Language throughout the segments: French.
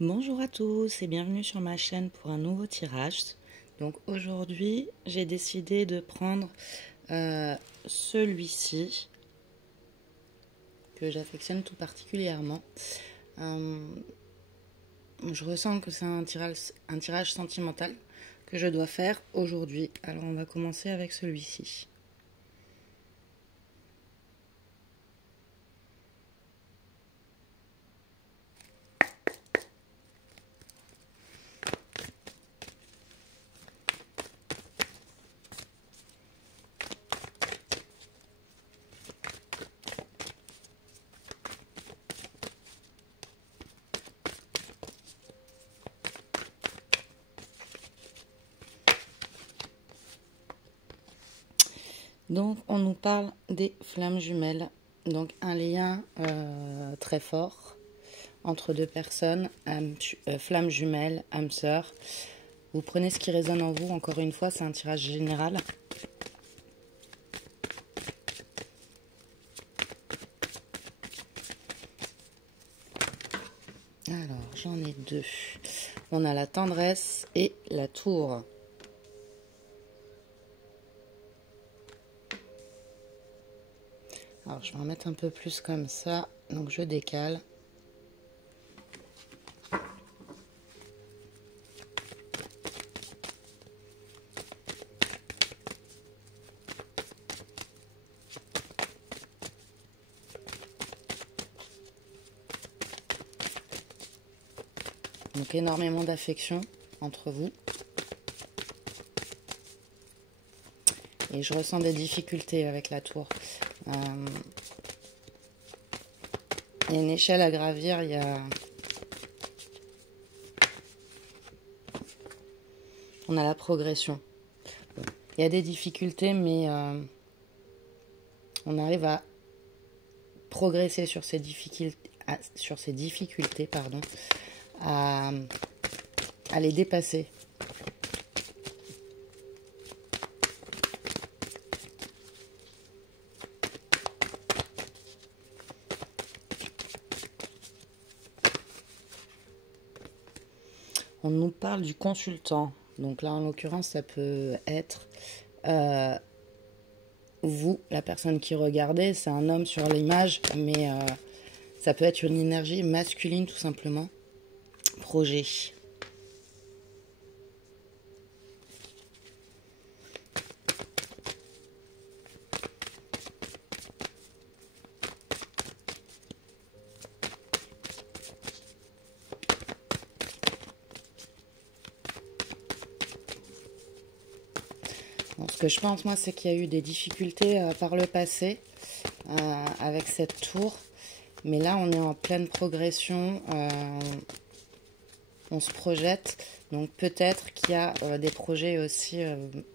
Bonjour à tous et bienvenue sur ma chaîne pour un nouveau tirage. Donc aujourd'hui j'ai décidé de prendre celui-ci que j'affectionne tout particulièrement. Je ressens que c'est un tirage sentimental que je dois faire aujourd'hui. Alors on va commencer avec celui-ci. Donc on nous parle des flammes jumelles, donc un lien très fort entre deux personnes, flammes jumelles, âmes sœurs. Vous prenez ce qui résonne en vous, encore une fois c'est un tirage général. Alors j'en ai deux. On a la tendresse et la tour. Alors je vais en mettre un peu plus comme ça, donc je décale. Donc énormément d'affection entre vous. Et je ressens des difficultés avec la tour. Il y a une échelle à gravir, on a la progression. Il y a des difficultés, mais on arrive à progresser sur ces difficultés, pardon, à les dépasser. On nous parle du consultant. Donc là, en l'occurrence, ça peut être vous, la personne qui regardez. C'est un homme sur l'image, mais ça peut être une énergie masculine, tout simplement. Projet. Bon, ce que je pense, moi, c'est qu'il y a eu des difficultés par le passé avec cette tour. Mais là, on est en pleine progression. On se projette. Donc, peut-être qu'il y a des projets aussi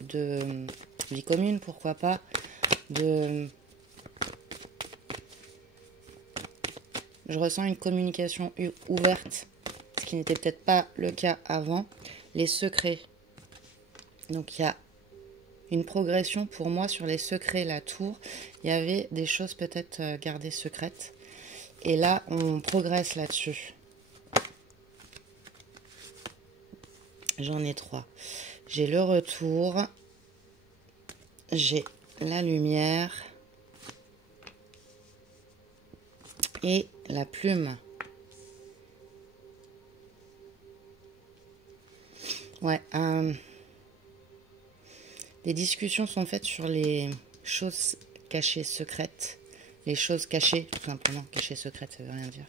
de vie commune, pourquoi pas. Je ressens une communication ouverte, ce qui n'était peut-être pas le cas avant. Les secrets. Donc, il y a une progression pour moi sur les secrets, la tour. Il y avait des choses peut-être gardées secrètes. Et là, on progresse là-dessus. J'en ai trois. J'ai le retour. J'ai la lumière. Et la plume. Ouais, des discussions sont faites sur les choses cachées, secrètes. Les choses cachées, tout simplement. Cachées, secrètes, ça veut rien dire.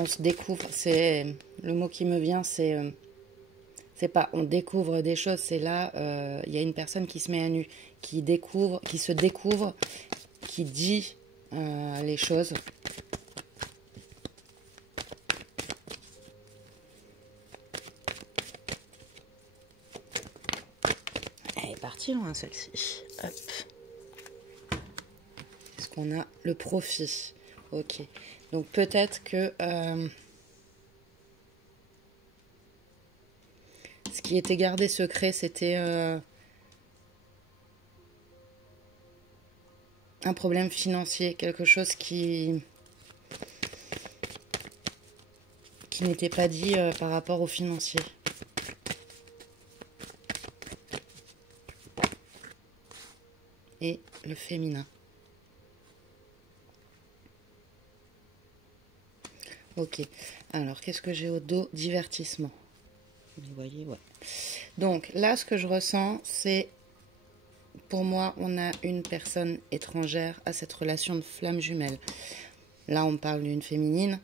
On se découvre, c'est le mot qui me vient, c'est pas on découvre des choses, c'est là, il y a une personne qui se met à nu, qui se découvre, qui dit les choses. Elle est partie loin celle-ci. Hop. Est-ce qu'on a le profit? Ok. Donc peut-être que ce qui était gardé secret, c'était un problème financier, quelque chose qui n'était pas dit par rapport au financier. Et le féminin. Ok, alors qu'est-ce que j'ai au dos? Divertissement. Vous voyez, ouais. Donc là, ce que je ressens, c'est, pour moi, on a une personne étrangère à cette relation de flamme jumelle. Là, on parle d'une féminine,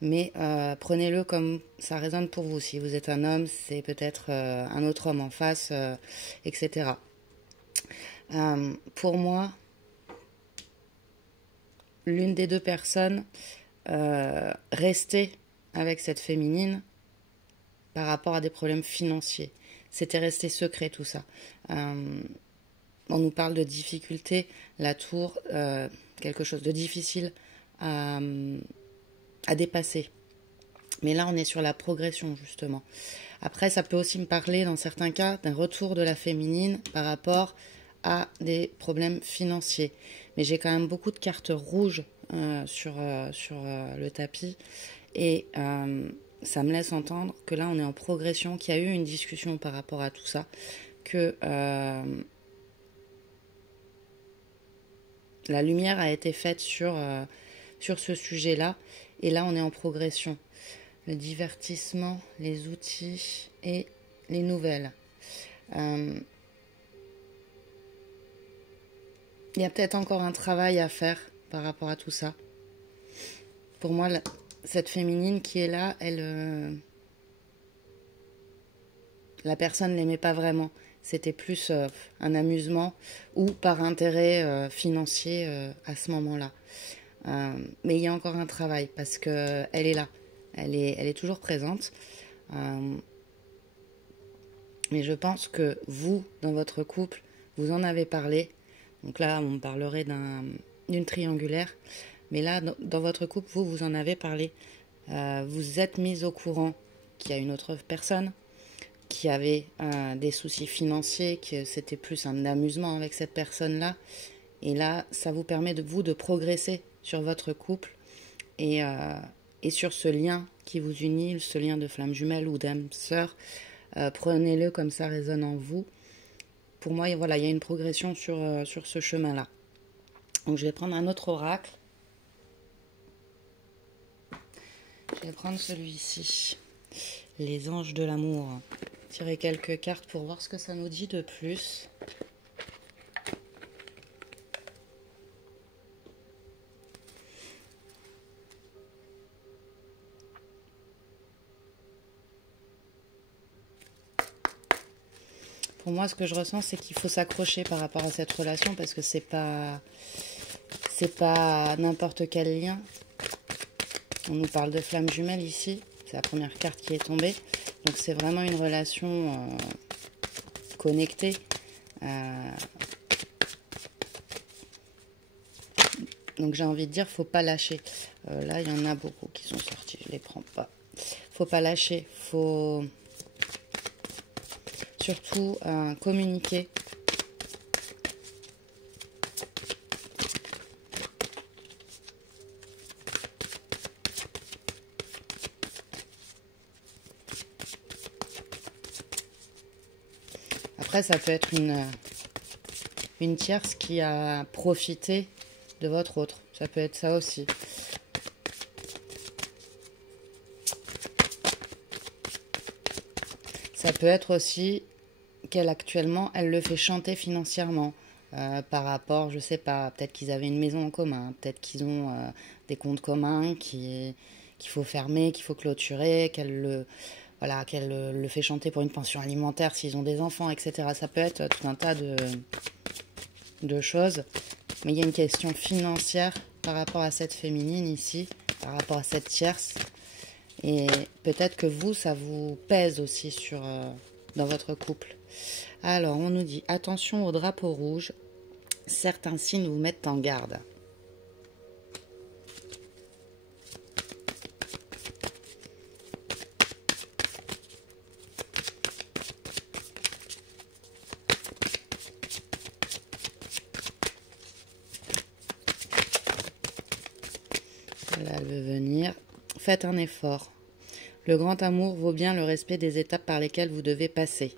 mais prenez-le comme ça résonne pour vous. Si vous êtes un homme, c'est peut-être un autre homme en face, etc. Pour moi, l'une des deux personnes restait avec cette féminine par rapport à des problèmes financiers. C'était resté secret tout ça. On nous parle de difficultés, la tour, quelque chose de difficile à dépasser. Mais là, on est sur la progression, justement. Après, ça peut aussi me parler, dans certains cas, d'un retour de la féminine par rapport à des problèmes financiers. Mais j'ai quand même beaucoup de cartes rouges sur le tapis. Et ça me laisse entendre que là, on est en progression, qu'il y a eu une discussion par rapport à tout ça, que la lumière a été faite sur ce sujet-là. Et là, on est en progression. Le divertissement, les outils et les nouvelles. Il y a peut-être encore un travail à faire par rapport à tout ça. Pour moi, cette féminine qui est là, la personne ne l'aimait pas vraiment. C'était plus un amusement ou par intérêt financier à ce moment-là. Mais il y a encore un travail parce qu'elle est là. Elle est toujours présente. Mais je pense que vous, dans votre couple, vous en avez parlé. Donc là, on parlerait d'une triangulaire. Mais là, dans votre couple, vous en avez parlé. Vous êtes mis au courant qu'il y a une autre personne qui avait des soucis financiers, que c'était plus un amusement avec cette personne-là. Et là, ça vous permet de progresser sur votre couple et sur ce lien qui vous unit, ce lien de flamme jumelle ou d'âme sœur. Prenez-le comme ça résonne en vous. Pour moi, voilà, il y a une progression sur ce chemin-là. Donc, je vais prendre un autre oracle. Je vais prendre celui-ci. Les anges de l'amour. Tirer quelques cartes pour voir ce que ça nous dit de plus. Pour moi, ce que je ressens, c'est qu'il faut s'accrocher par rapport à cette relation parce que c'est pas n'importe quel lien. On nous parle de flamme jumelle ici. C'est la première carte qui est tombée. Donc c'est vraiment une relation connectée. Donc j'ai envie de dire, faut pas lâcher. Là, il y en a beaucoup qui sont sortis. Je les prends pas. Faut pas lâcher. Faut surtout communiquer. Après, ça peut être une tierce qui a profité de votre autre. Ça peut être ça aussi. Ça peut être aussi qu'elle actuellement, elle le fait chanter financièrement par rapport, je sais pas, peut-être qu'ils avaient une maison en commun, peut-être qu'ils ont des comptes communs qu'il faut fermer, qu'il faut clôturer, qu'elle le fait chanter pour une pension alimentaire s'ils ont des enfants, etc. Ça peut être tout un tas de choses. Mais il y a une question financière par rapport à cette féminine ici, par rapport à cette tierce. Et peut-être que vous, ça vous pèse aussi dans votre couple. Alors, on nous dit, attention au drapeau rouge. Certains signes vous mettent en garde. Là, elle veut venir. Faites un effort. Le grand amour vaut bien le respect des étapes par lesquelles vous devez passer.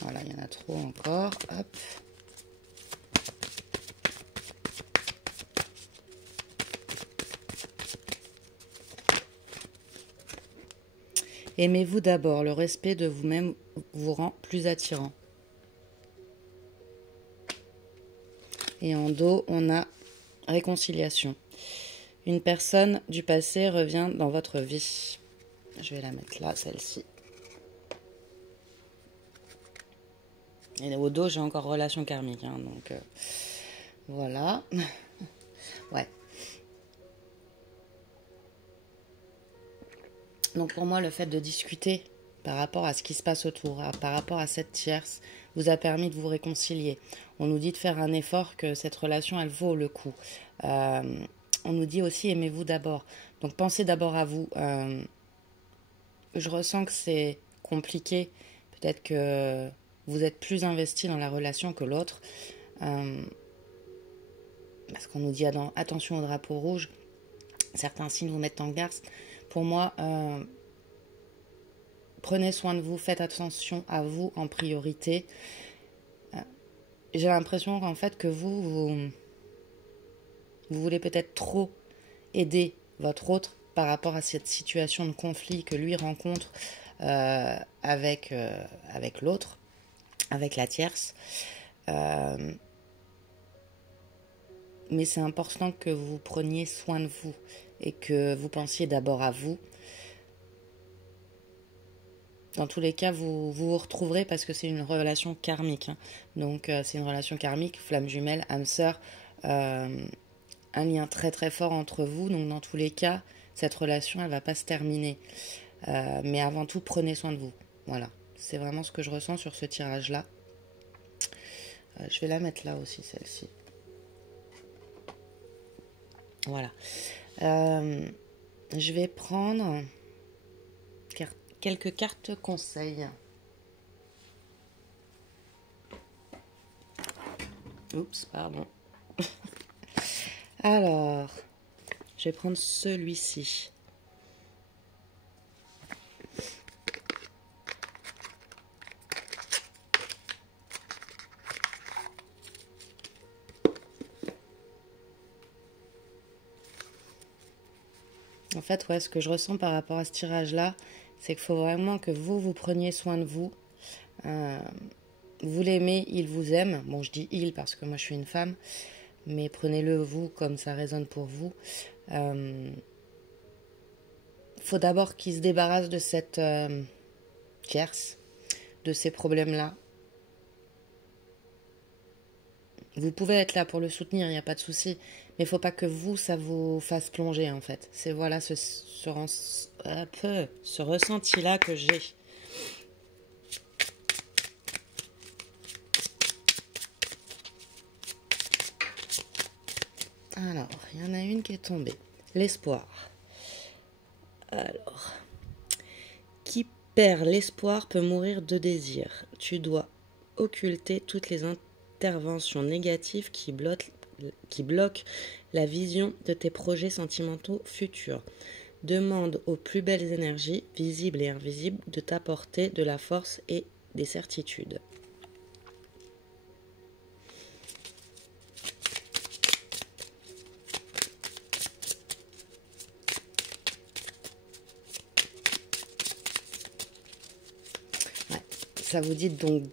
Voilà, il y en a trop encore. Hop. Aimez-vous d'abord. Le respect de vous-même vous rend plus attirant. Et en dos, on a réconciliation. Une personne du passé revient dans votre vie. Je vais la mettre là, celle-ci. Et au dos, j'ai encore relation karmique. Hein, donc, voilà. Ouais. Donc, pour moi, le fait de discuter par rapport à ce qui se passe autour, par rapport à cette tierce, vous a permis de vous réconcilier. On nous dit de faire un effort, que cette relation, elle vaut le coup. On nous dit aussi, aimez-vous d'abord. Donc, pensez d'abord à vous. Je ressens que c'est compliqué. Peut-être que vous êtes plus investi dans la relation que l'autre. Parce qu'on nous dit attention au drapeau rouge. Certains signes vous mettent en garde. Pour moi, prenez soin de vous, faites attention à vous en priorité. J'ai l'impression qu'en fait que vous voulez peut-être trop aider votre autre par rapport à cette situation de conflit que lui rencontre avec l'autre, avec la tierce. Mais c'est important que vous preniez soin de vous et que vous pensiez d'abord à vous. Dans tous les cas, vous retrouverez parce que c'est une relation karmique. Hein. Donc, c'est une relation karmique, flamme jumelle, âme sœur, un lien très très fort entre vous. Donc, dans tous les cas, cette relation, elle ne va pas se terminer. Mais avant tout, prenez soin de vous. Voilà. C'est vraiment ce que je ressens sur ce tirage-là. Je vais la mettre là aussi, celle-ci. Voilà. Je vais prendre quelques cartes conseils. Oups, pardon. Alors, je vais prendre celui-ci. En fait, ouais, ce que je ressens par rapport à ce tirage-là, c'est qu'il faut vraiment que vous preniez soin de vous. Vous l'aimez, il vous aime. Bon, je dis il parce que moi je suis une femme, mais prenez-le vous comme ça résonne pour vous. Faut d'abord qu'il se débarrasse de cette tierce, de ces problèmes-là. Vous pouvez être là pour le soutenir, il n'y a pas de souci. Mais il ne faut pas que vous, ça vous fasse plonger, en fait. C'est voilà ce ressenti-là que j'ai. Alors, il y en a une qui est tombée. L'espoir. Alors, qui perd l'espoir peut mourir de désir. Tu dois occulter toutes les interventions négatives qui bloquent la vision de tes projets sentimentaux futurs. Demande aux plus belles énergies, visibles et invisibles, de t'apporter de la force et des certitudes. Ouais. Ça vous dit donc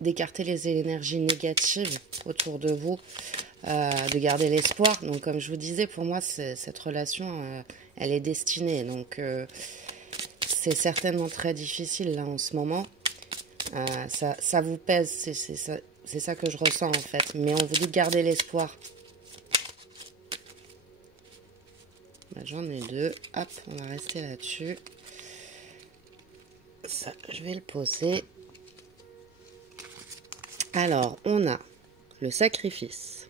d'écarter les énergies négatives autour de vous, de garder l'espoir. Donc comme je vous disais, pour moi, cette relation, elle est destinée. Donc c'est certainement très difficile là en ce moment. Ça vous pèse, c'est ça que je ressens en fait. Mais on vous dit de garder l'espoir. Bah, j'en ai deux. Hop, on va rester là-dessus. Ça, je vais le poser. Alors, on a le sacrifice.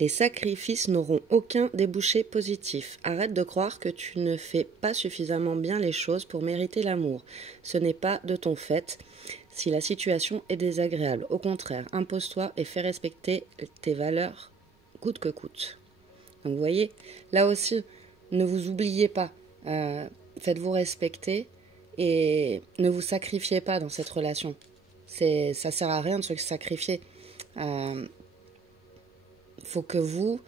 Les sacrifices n'auront aucun débouché positif. Arrête de croire que tu ne fais pas suffisamment bien les choses pour mériter l'amour. Ce n'est pas de ton fait si la situation est désagréable. Au contraire, impose-toi et fais respecter tes valeurs coûte que coûte. Donc vous voyez, là aussi, ne vous oubliez pas. Faites-vous respecter et ne vous sacrifiez pas dans cette relation. Ça sert à rien de se sacrifier. Faut que vous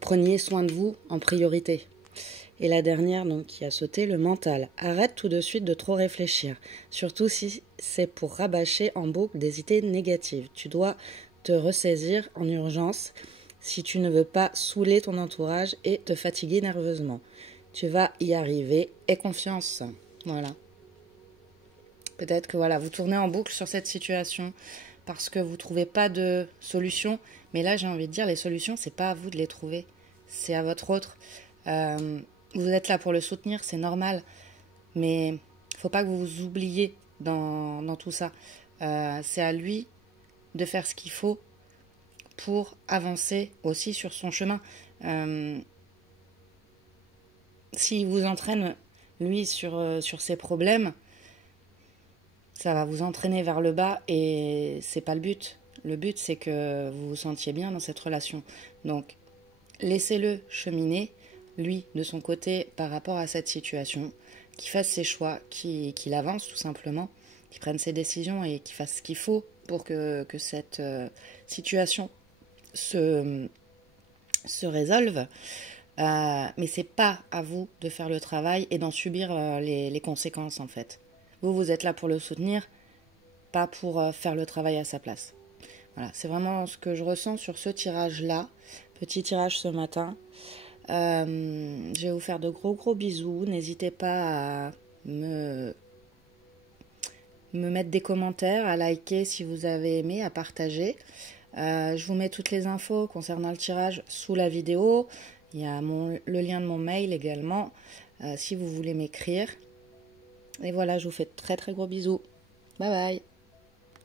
preniez soin de vous en priorité. Et la dernière, donc, qui a sauté, le mental. Arrête tout de suite de trop réfléchir, surtout si c'est pour rabâcher en boucle des idées négatives. Tu dois te ressaisir en urgence si tu ne veux pas saouler ton entourage et te fatiguer nerveusement. Tu vas y arriver, aie confiance. Voilà. Peut-être que voilà, vous tournez en boucle sur cette situation parce que vous ne trouvez pas de solution. Mais là, j'ai envie de dire, les solutions, c'est pas à vous de les trouver. C'est à votre autre. Vous êtes là pour le soutenir, c'est normal. Mais il ne faut pas que vous vous oubliez dans tout ça. C'est à lui de faire ce qu'il faut pour avancer aussi sur son chemin. S'il vous entraîne, lui, sur ses problèmes, ça va vous entraîner vers le bas et c'est pas le but. Le but, c'est que vous vous sentiez bien dans cette relation. Donc, laissez-le cheminer, lui, de son côté, par rapport à cette situation, qu'il fasse ses choix, qu'il avance tout simplement, qu'il prenne ses décisions et qu'il fasse ce qu'il faut pour que cette situation se résolve. Mais c'est pas à vous de faire le travail et d'en subir les conséquences, en fait. Vous êtes là pour le soutenir, pas pour faire le travail à sa place. Voilà, c'est vraiment ce que je ressens sur ce tirage-là. Petit tirage ce matin. Je vais vous faire de gros bisous. N'hésitez pas à me mettre des commentaires, à liker si vous avez aimé, à partager. Je vous mets toutes les infos concernant le tirage sous la vidéo. Il y a le lien de mon mail également, si vous voulez m'écrire. Et voilà, je vous fais de très gros bisous. Bye bye.